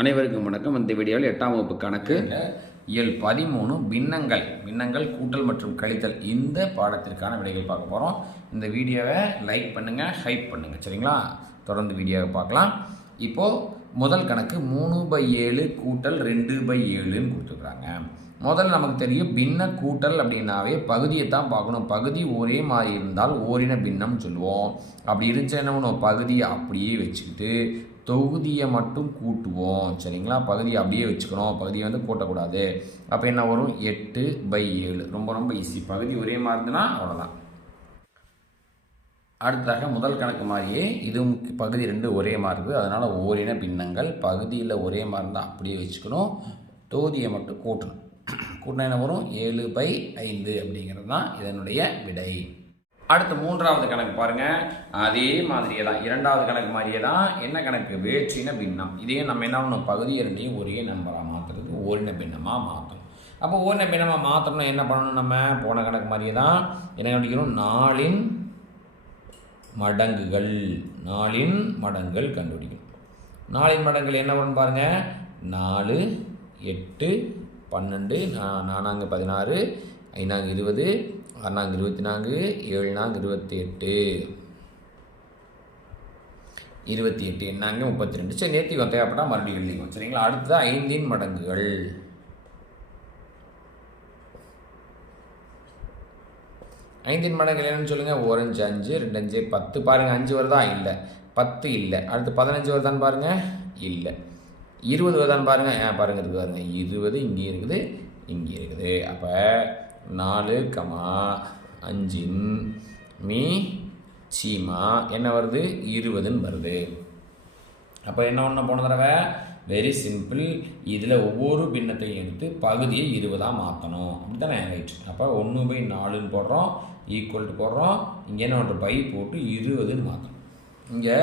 அனைவருக்கும் வணக்கம். இந்த வீடியோவில் எட்டாம் வகுப்பு கணக்கு. இயல் பதிமூணு பின்னங்கள் பின்னங்கள் கூட்டல் மற்றும் கழித்தல் இந்த பாடத்திற்கான விடைகள் பார்க்க போகிறோம் இந்த வீடியோவை லைக் பண்ணுங்கள் ஹைப் பண்ணுங்கள் சரிங்களா? தொடர்ந்து வீடியோவை பார்க்கலாம். இப்போது முதல் கணக்கு மூணு பை ஏழு கூட்டல் ரெண்டு பை ஏழுன்னு கொடுத்துருக்குறாங்க. முதல்ல நமக்கு தெரியும் பின்ன கூட்டல் அப்படின்னாவே பகுதியை தான் பார்க்கணும். பகுதி ஒரே மாதிரி இருந்தால் ஓரின பின்னம் சொல்லுவோம். அப்படி இருந்துச்சுன்னா என்ன பண்ணுவோம்? பகுதியை அப்படியே வச்சுக்கிட்டு தொகுதியை மட்டும் கூட்டுவோம். சரிங்களா? பகுதியை அப்படியே வச்சுக்கணும். பகுதியை வந்து கூட்டக்கூடாது. அப்போ என்ன வரும்? எட்டு பை ஏழு. ரொம்ப ரொம்ப ஈஸி பகுதி ஒரே மாதிரி இருந்துன்னா அவ்வளோதான் அடுத்ததாக முதல் கணக்கு மாதிரியே இதுவும் பகுதி ரெண்டு ஒரே மாதிரி இருக்குது அதனால் ஓரின பின்னங்கள் பகுதியில் ஒரே மாதிரி இருந்தால் அப்படியே வச்சுக்கணும். தொகுதியை மட்டும் கூட்டணும். கூட்டினா என்ன வரும்? ஏழு பை ஐந்து அப்படிங்கிறது தான் இதனுடைய விடை. அடுத்து மூன்றாவது கணக்கு பாருங்கள் அதே மாதிரியே தான் இரண்டாவது கணக்கு மாதிரியே தான் என்ன கணக்கு? வேற்றின பின்னம். இதே நம்ம என்ன பண்ணணும்? பகுதி இரண்டையும் ஒரே நம்பராக மாற்றுறது ஓரின பின்னமாக மாற்றணும் அப்போ ஓரின பின்னமாக மாற்றணும்னா என்ன பண்ணணும் நம்ம? போன கணக்கு மாதிரியே தான் என்ன கண்டிக்கணும்? நாலின் மடங்குகள். நாலின் மடங்குகள் கண்டுபிடிக்கணும் நாலின் மடங்குகள் என்ன வரும் பாருங்க? நாலு எட்டு பன்னெண்டு நா- நானாங்க பதினாறு ஐநாங்க இருபது ஆறுநாங்க இருபத்தி நான்கு ஏழுநாங்க இருபத்தி எட்டு இருபத்தி எட்டு என்னாங்க? முப்பத்தி ரெண்டு சரி நேர்த்தி தேவைப்பட்டால் மறுபடியும் எழுதிக்கும் சரிங்களா? அடுத்தது ஐந்தின் மடங்குகள். ஐந்தின் மடங்கு என்னன்னு சொல்லுங்கள் ஓரஞ்சு அஞ்சு ரெண்டு அஞ்சு பத்து. பாருங்கள் அஞ்சு வருதா? இல்லை. பத்து இல்லை. அடுத்து பதினஞ்சு வருதான்னு பாருங்கள் இல்லை. இருபது வருதான்னு பாருங்கள் ஏன் பாருங்கள் இருக்குது பாருங்கள் இருபது இங்கே இருக்குது இங்கே இருக்குது. அப்போ நாலு கமா அஞ்சின் மீ சீமா. என்ன வருது? இருபதுன்னு வருது. அப்போ என்ன ஒன்று போன தடவை? வெரி சிம்பிள் இதில் ஒவ்வொரு பின்னத்தையும் எடுத்து பகுதியை இருபதாக மாற்றணும் அப்படி தானே ரைட் அப்போ ஒன்று பை நாலுன்னு போடுறோம். ஈக்குவல்ட்டு போடுறோம். இங்கே என்ன ஒன்று? பை போட்டு இருபதுன்னு மாற்றணும் இங்கே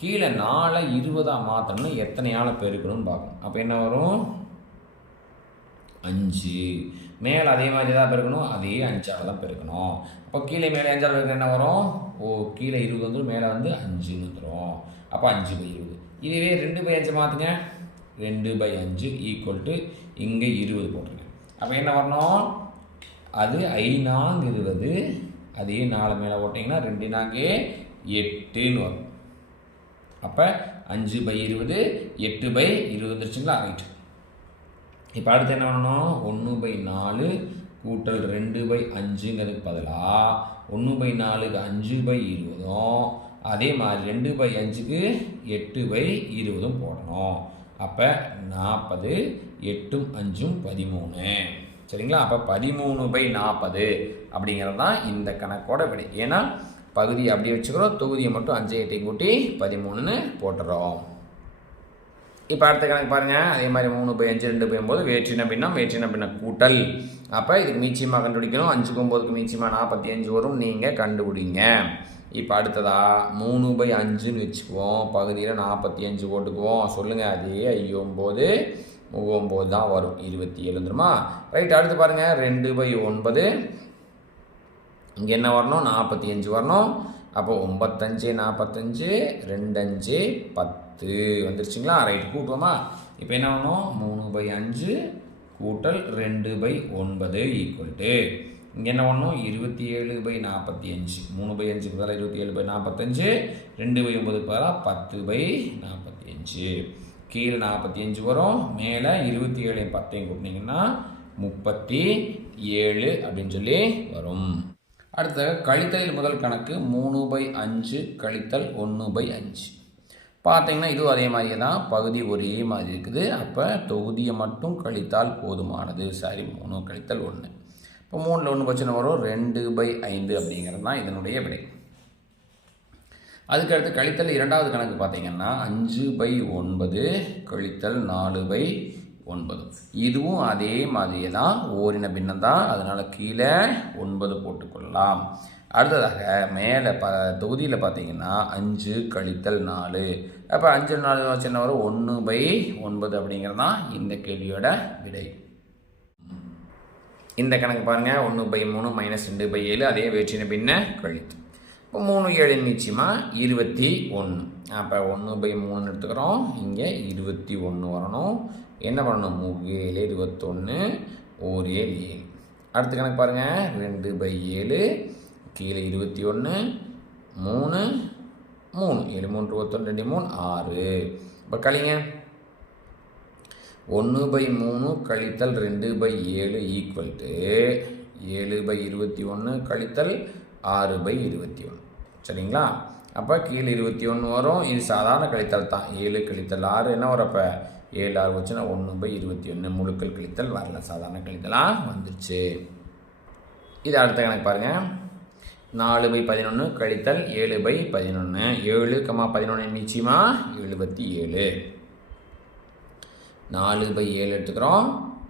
கீழே நாலை இருபதாக மாற்றணும்னு எத்தனையால் பெருக்கணும்னு பார்க்கணும். அப்போ என்ன வரும்? அஞ்சு. மேலே அதே மாதிரி தான் பெருக்கணும்? அதே அஞ்சால் தான் பெருக்கணும். அப்போ கீழே மேலே அஞ்சால் பெருக்க என்ன வரும்? ஓ கீழே இருபது வந்துடும் மேலே வந்து அஞ்சுன்னு வந்துடும் அப்போ அஞ்சு பை இருபது. இதுவே ரெண்டு பை அஞ்சு மாற்றுங்க ரெண்டு பை அஞ்சு ஈக்குவல் டு இங்கே இருபது போட்டிருக்கேன். அப்போ என்ன வரணும்? அது ஐநாங்க இருபது. அதே நாலு மேலே போட்டிங்கன்னா ரெண்டு நான்கு எட்டுன்னு வரும். அப்போ அஞ்சு பை இருபது எட்டு பை இருபது வந்துருச்சுங்களா? ரைட் இப்போ அடுத்து என்ன பண்ணணும்? ஒன்று பை நாலு கூட்டல் ரெண்டு பை அஞ்சுங்கிறதுக்கு பதிலாக ஒன்று பை நாலுக்கு அஞ்சு பை இருபதும் அதே மாதிரி ரெண்டு பை அஞ்சுக்கு எட்டு பை இருபதும் போடணும். அப்போ நாற்பது எட்டும் அஞ்சும் பதிமூணு. சரிங்களா? அப்போ பதிமூணு பை நாற்பது அப்படிங்கிறது தான் இந்த கணக்கோட விடை. ஏன்னா பகுதியை அப்படியே வச்சுக்கிறோம். தொகுதியை மட்டும் அஞ்சு எட்டையும் கூட்டி பதிமூணுன்னு போட்டுறோம். இப்போ அடுத்த கணக்கு பாருங்கள் அதே மாதிரி மூணு பை அஞ்சு ரெண்டு போகும்போது வேற்றின பின்னம்? வேற்றின பின்ன கூட்டல். அப்போ இதுக்கு மீச்சியமாக கண்டுபிடிக்கணும். அஞ்சுக்கு ஒம்போதுக்கு மீச்சியமாக நாற்பத்தி அஞ்சு வரும். நீங்கள் கண்டுபிடிங்க. இப்போ அடுத்ததா மூணு பை அஞ்சுன்னு வச்சுக்குவோம். பகுதியில் நாற்பத்தி அஞ்சு போட்டுக்குவோம். சொல்லுங்கள் அதே ஐயோ ஒம்பது தான் வரும். இருபத்தி ஏழு வந்துருமா? ரைட் அடுத்து பாருங்கள் ரெண்டு பை ஒன்பது. இங்கே என்ன வரணும்? நாற்பத்தி அஞ்சு வரணும். அப்போ ஒம்பத்தஞ்சு நாற்பத்தஞ்சு ரெண்டு அஞ்சு பத்து. வந்துருச்சுங்களா? ரைட் கூட்டுவோமா? இப்போ என்ன ஆகணும் மூணு பை அஞ்சு கூட்டல் ரெண்டு பை ஒன்பது ஈக்குவல் டு இங்கே என்ன பண்ணும் இருபத்தி ஏழு பை நாற்பத்தி அஞ்சு. மூணு பை அஞ்சுக்கு பதிலாக இருபத்தி ஏழு பை நாற்பத்தஞ்சு ரெண்டு பை ஒன்பதுக்கு பதிலாக பத்து பை நாற்பத்தி அஞ்சு. கீழே நாற்பத்தி அஞ்சு வரும் மேலே இருபத்தி ஏழையும் பத்தையும் கூட்டினீங்கன்னா முப்பத்தி ஏழு அப்படின்னு சொல்லி வரும். அடுத்த கழித்தலில் முதல் கணக்கு மூணு பை அஞ்சு கழித்தல் ஒன்று பை அஞ்சு. பார்த்தீங்கன்னா இதுவும் அதே மாதிரியே தான் பகுதி ஒரே மாதிரி இருக்குது. அப்போ தொகுதியை மட்டும் கழித்தால் போதுமானது. சாரி மூணு கழித்தல் ஒன்று இப்போ மூணில் ஒன்று பிரச்சனை வரும். ரெண்டு பை ஐந்து அப்படிங்கிறது தான் இதனுடைய விடை. அதுக்கடுத்து கழித்தல் இரண்டாவது கணக்கு பார்த்தீங்கன்னா அஞ்சு பை ஒன்பது கழித்தல் நாலு பை ஒன்பது. இதுவும் அதே மாதிரியே தான் ஓரின பின்னம் தான். அதனால் கீழே ஒன்பது போட்டுக்கொள்ளலாம். அடுத்ததாக மேலே ப தொகுதியில் பார்த்தீங்கன்னா அஞ்சு கழித்தல் நாலு. அப்போ அஞ்சு நாலு வச்சு என்ன வரும். ஒன்று பை ஒன்பது அப்படிங்கிறது தான் இந்த கேள்வியோட விடை. இந்த கணக்கு பாருங்கள் ஒன்று பை மூணு மைனஸ் ரெண்டு பை ஏழு. அதே வேற்றின பின்ன கழித்து. இப்போ மூணு ஏழு நிச்சயமாக இருபத்தி ஒன்று அப்போ ஒன்று பை மூணு எடுத்துக்கிறோம். இங்கே இருபத்தி ஒன்று வரணும். என்ன பண்ணணும்? மூணு ஏழு இருபத்தொன்று ஒரு ஏழு ஏழு. அடுத்த கணக்கு பாருங்கள் ரெண்டு பை ஏழு. கீழே இருபத்தி ஒன்று மூணு. மூணு. ஏழு மூணு இருபத்தொன்று ரெண்டு மூணு ஆறு. இப்போ கழிங்க. ஒன்று பை மூணு கழித்தல் ரெண்டு பை ஏழு ஈக்குவல் டு ஏழு பை இருபத்தி ஒன்று கழித்தல் ஆறு பை இருபத்தி ஒன்று சரிங்களா? அப்போ கீழே இருபத்தி ஒன்று வரும். இது சாதாரண கழித்தல் தான். ஏழு கழித்தல் ஆறு என்ன வரப்ப ஏழு ஆறு வச்சுன்னா ஒன்று பை இருபத்தி ஒன்று முழுக்கள் கழித்தல் வரல. சாதாரண கழித்தலாக வந்துருச்சு. இது அடுத்த கணக்கு பாருங்கள் நாலு பை பதினொன்று கழித்தல் ஏழு பை பதினொன்று ஏழு கமா பதினொன்று நிச்சயமாக எழுபத்தி ஏழு. நாலு பை ஏழு எடுத்துக்கிறோம்.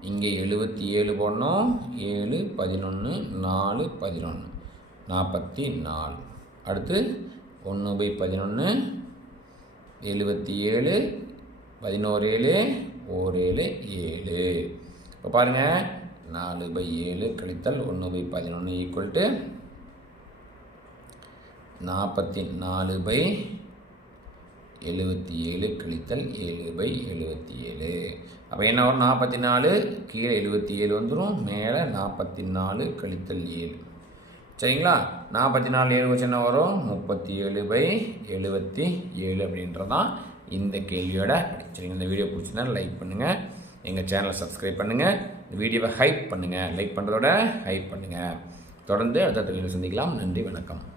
இங்கே எழுபத்தி ஏழு போடணும். ஏழு பதினொன்று நாலு பதினொன்று நாற்பத்தி நாலு. அடுத்து ஒன்று பை பதினொன்று எழுபத்தி ஏழு பதினோரு ஏழு ஓர் ஏழு ஏழு. இப்போ பாருங்கள் நாலு பை ஏழு கழித்தல் ஒன்று பை பதினொன்று ஈக்குவல் டு நாற்பத்தி நாலு பை எழுபத்தி ஏழு கழித்தல் ஏழு பை எழுபத்தி ஏழு. அப்போ என்ன வரும்? நாற்பத்தி நாலு கீழே எழுபத்தி ஏழு வந்துடும் மேலே நாற்பத்தி நாலு கழித்தல் ஏழு. சரிங்களா? நாற்பத்தி நாலு ஏழு வச்சு என்ன வரும்? முப்பத்தி ஏழு பை எழுபத்தி ஏழு அப்படின்றதான் இந்த கேள்வியோட சரிங்க இந்த வீடியோ பிடிச்சிருந்தா லைக் பண்ணுங்கள் எங்கள் சேனலை சப்ஸ்கிரைப் பண்ணுங்கள் இந்த வீடியோவை ஹைப் பண்ணுங்கள் லைக் பண்ணுறதோட ஹைப் பண்ணுங்கள் தொடர்ந்து அடுத்த வீடியோ சந்திக்கலாம். நன்றி வணக்கம்.